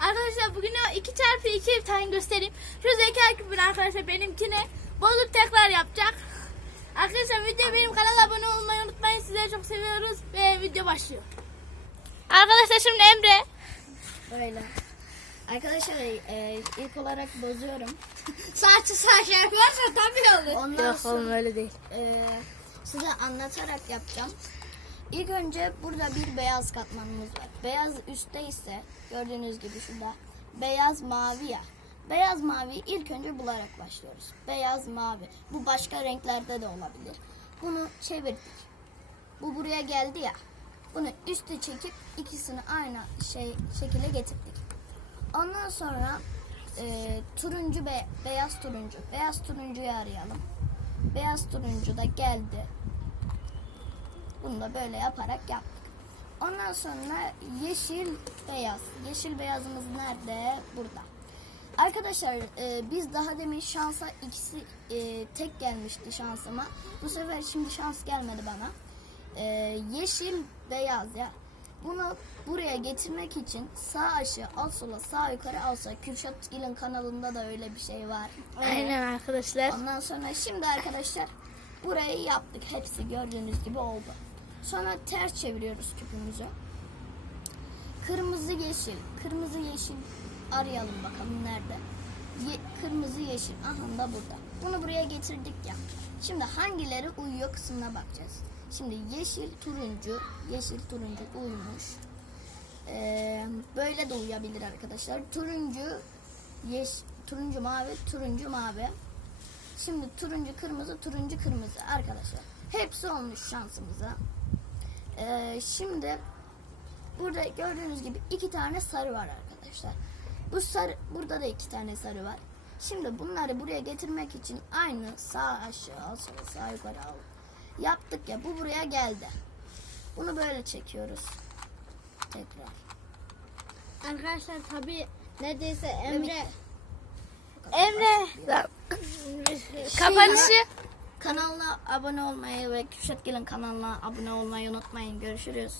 arkadaşlar bugün o 2 çarpı 2 bir tane göstereyim. Şu zeka küpünü arkadaşlar benimkini bozup tekrar yapacak. Arkadaşlar video benim kanala abone olmayı unutmayın. Sizleri çok seviyoruz ve video başlıyor. Arkadaşlar şimdi Emre. Böyle. Arkadaşlar e, ilk olarak bozuyorum. Saçı saç yaparsa tabii olur. Ondan sonra öyle değil. e, size anlatarak yapacağım. İlk önce burada bir beyaz katmanımız var. Beyaz üstte ise gördüğünüz gibi şurada beyaz mavi ya. Beyaz mavi ilk önce bularak başlıyoruz. Beyaz mavi. Bu başka renklerde de olabilir. Bunu çevirdik. Bu buraya geldi ya. Bunu üste çekip ikisini aynı şey şekilde getirdik. Ondan sonra e, turuncu ve beyaz turuncu. Beyaz turuncuyu arayalım. Beyaz turuncu da geldi. Bunu da böyle yaparak yaptık. Ondan sonra yeşil beyaz. Yeşil beyazımız nerede? Burada. Arkadaşlar e, biz daha demin şansa ikisi e, tek gelmişti şansıma. Bu sefer şimdi şans gelmedi bana. E, yeşil beyaz ya. Bunu buraya getirmek için sağ aşağı alt sola sağ yukarı alt sola. Kürşat İl'in kanalında da öyle bir şey var. Aynen arkadaşlar. Ondan sonra şimdi arkadaşlar burayı yaptık. Hepsi gördüğünüz gibi oldu. Sonra ters çeviriyoruz küpümüzü. Kırmızı yeşil. Kırmızı yeşil arayalım bakalım nerede. Ye- kırmızı yeşil. Aha da burada. Bunu buraya getirdik ya. Şimdi hangileri uyuyor kısmına bakacağız. Şimdi yeşil turuncu. Yeşil turuncu uymuş. Ee, böyle de uyabilir arkadaşlar. Turuncu yeş turuncu mavi turuncu mavi. Şimdi turuncu kırmızı turuncu kırmızı arkadaşlar. Hepsi olmuş şansımıza. Ee, şimdi burada gördüğünüz gibi iki tane sarı var arkadaşlar. Bu sarı burada da iki tane sarı var. Şimdi bunları buraya getirmek için aynı sağ aşağı al sola sağ yukarı al. Yaptık ya bu buraya geldi. Bunu böyle çekiyoruz. Tekrar. Arkadaşlar tabii neredeyse Emre. Emre. Kapanışı. Kanalına abone olmayı ve Kürşat Gelin kanalına abone olmayı unutmayın. Görüşürüz.